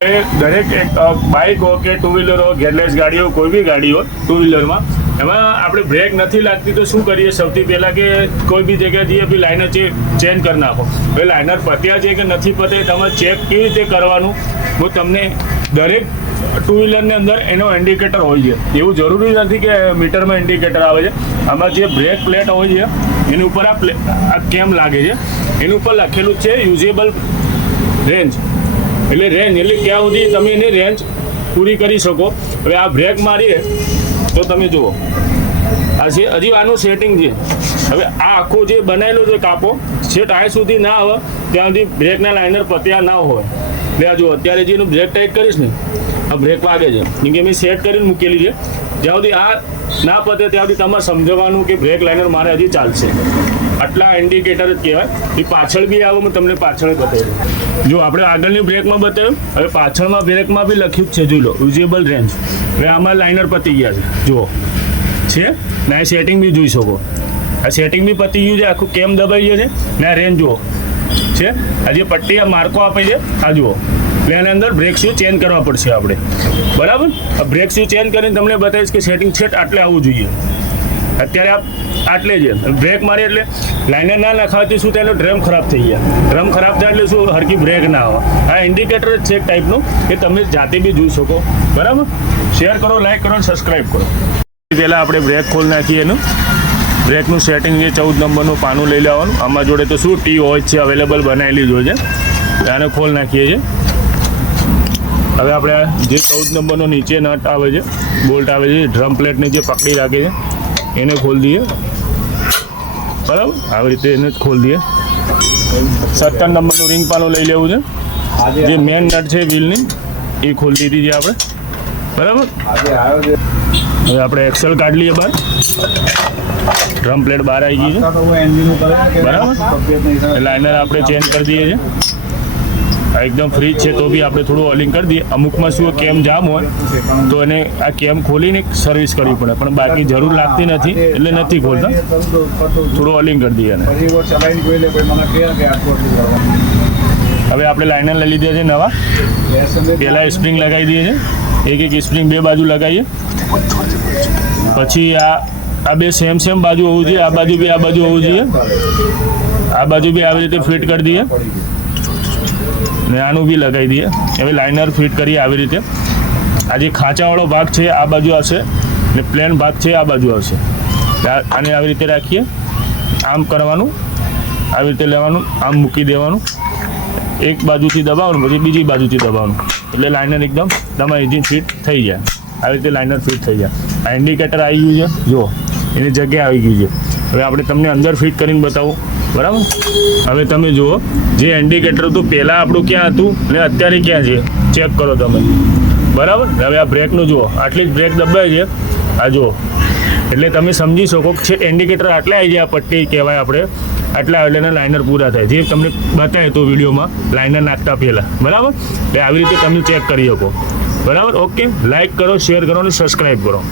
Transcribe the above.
દરેક એક બાઇક હોય કે ટુ વ્હીલર હોય, ગેરલેસ ગાડી હોય, કોઈ બી ગાડી હોય ટુ વ્હીલરમાં, એમાં આપણે બ્રેક નથી લાગતી તો શું કરીએ? સૌથી પહેલાં કે કોઈ બી જગ્યાએ જઈએ પછી લાઇનર ચેન્જ કરી નાખો. હવે લાઇનર પત્યા છે કે નથી પતે તમે ચેક કેવી રીતે કરવાનું? હું તમને દરેક ટુ વ્હીલરની અંદર એનો ઇન્ડિકેટર હોય છે. એવું જરૂરી નથી કે મીટરમાં ઇન્ડિકેટર આવે છે. આમાં જે બ્રેક પ્લેટ હોય છે એની ઉપર આ કેમ લાગે છે, એની ઉપર લખેલું છે યુઝેબલ રેન્જ. એટલે રેન્જ એટલે ક્યાં સુધી તમે એની રેન્જ પૂરી કરી શકો. હવે આ બ્રેક મારીએ તો તમે જુઓ આ છે, હજી આનું સેટિંગ છે. હવે આ આખો જે બનાવેલો છે કાપો સેટ આ સુધી ના આવે ત્યાં સુધી બ્રેકના લાઇનર પત્યા ના હોય. એટલે આ જુઓ અત્યારે જે એનું બ્રેક ટાઈટ કરીશ ને આ બ્રેક વાગે છે, કેમ કે મેં સેટ કરીને મૂકેલી છે. જ્યાં સુધી આ ના પતે ત્યાં સુધી તમારે સમજવાનું કે બ્રેક લાઇનર મારે હજી ચાલશે. આટલા ઇન્ડિકેટર જ કહેવાય. એ પાછળ બી આવો, હું તમને પાછળ બતાવી. જો આપણે આગળની બ્રેકમાં બતાવ્યું, હવે પાછળમાં બ્રેકમાં બી લખ્યું જ છે, જોઈ લો યુઝેબલ રેન્જ. હવે આમાં લાઇનર પતી ગયા છે, જુઓ છે ને. આ સેટિંગ બી જોઈ શકો, આ સેટિંગ બી પતી ગયું છે, આખું કેમ દબાઈ ગયું છે ને. આ રેન્જ જુઓ છે, આ જે પટ્ટી આ માર્કો આપે છે આ જુઓ. એટલે એની અંદર બ્રેક શૂ ચેન્જ કરવા પડશે આપણે, બરાબર. આ બ્રેક શૂ ચેન્જ કરીને તમને બતાવીશ કે સેટિંગ છે આટલે આવવું જોઈએ. અત્યારે આટલે છે બ્રેક મારી એટલે લાઇનર ના નખાવતી શું થાય? ડ્રમ ખરાબ થઈ ગયા. ડ્રમ ખરાબ થાય એટલે શું? હરકી બ્રેક ના આવે. આ ઇન્ડિકેટર જ છે એક ટાઈપનું, એ તમે જાતે બી જોઈ શકો, બરાબર. શેર કરો, લાઈક કરો અને સબસ્ક્રાઈબ કરો. પહેલાં આપણે બ્રેક ખોલી નાખીએ. એનું બ્રેકનું સેટિંગ છે, 14 નંબરનું પાનું લઈ લેવાનું. આમાં જોડે તો શું ટી હોય છે અવેલેબલ બનાવેલી જ હોય છે. આને ખોલી નાખીએ છીએ. હવે આપણે જે 14 નંબરનો નીચે નટ આવે છે, બોલ્ટ આવે છે, ડ્રમ પ્લેટને જે પકડી રાખે છે એને ખોલી દઈએ, બરાબર. આવી રીતે એને જ ખોલી દઈએ. 17 નંબરનું રિંગ પાનું લઈ લેવું છે. જે મેન નટ છે વ્હીલની એ ખોલી દીધી છે આપણે, બરાબર. હવે આપણે એક્સેલ કાઢી લઈએ બહાર. ડ્રમ પ્લેટ બહાર આવી ગઈ છે, બરાબર. લાઇનર આપણે ચેન્જ કરી દઈએ છીએ. આ એકદમ ફ્રી છે તો બી આપણે થોડું ઓલિંગ કરી દઈએ. અમુકમાં શું કેમ જામ હોય તો એને આ કેમ ખોલીને સર્વિસ કરવી પડે, પણ બાકી જરૂર લાગતી નથી એટલે નથી ખોલતા. થોડું ઓલિંગ કરી દઈએ. હવે આપણે લાઇનર લઈ લીધા છે નવા. પહેલાં સ્પ્રિંગ લગાવી દઈએ છીએ, એક સ્પ્રિંગ બે બાજુ લગાવીએ. પછી આ બે સેમ બાજુ હોવું જોઈએ. આ બાજુ બી આ બાજુ હોવું જોઈએ. આ બાજુ બી આવી રીતે ફિટ કરી દઈએ ને આનું બી લગાવી દઈએ. હવે લાઇનર ફિટ કરીએ આવી રીતે. આ જે ખાંચાવાળો ભાગ છે આ બાજુ આવશે ને પ્લેન ભાગ છે આ બાજુ આવશે. આને આવી રીતે રાખીએ, આમ કરવાનું, આવી રીતે લેવાનું, આમ મૂકી દેવાનું. એક બાજુથી દબાવવાનું પછી બીજી બાજુથી દબાવવાનું, એટલે લાઇનર એકદમ તમારી ઇન્જિન ફિટ થઈ જાય. આવી રીતે લાઇનર ફિટ થઈ જાય. આ ઇન્ડિકેટર આવી ગયું છે, જુઓ એની જગ્યાએ આવી ગયું છે. હવે આપણે તમને અંદર ફિટ કરીને બતાવું, બરાબર. હવે તમે જુઓ જે ઇન્ડિકેટર હતું પહેલાં આપણું ક્યાં હતું ને અત્યારે ક્યાં છે ચેક કરો તમે, બરાબર. હવે આ બ્રેકનું જુઓ, આટલી જ બ્રેક દબાય છે આ જુઓ. એટલે તમે સમજી શકો કે ઇન્ડિકેટર આટલે આવી જાય, આ પટ્ટી કહેવાય આપણે આટલા એટલે એના લાઇનર પૂરા થાય. જે તમને બતાવે તો વિડીયોમાં લાઇનર નાખતા પહેલાં, બરાબર. એટલે આવી રીતે તમે ચેક કરી શકો, બરાબર. ઓકે, લાઇક કરો, શેર કરો અને સબસ્ક્રાઈબ કરો.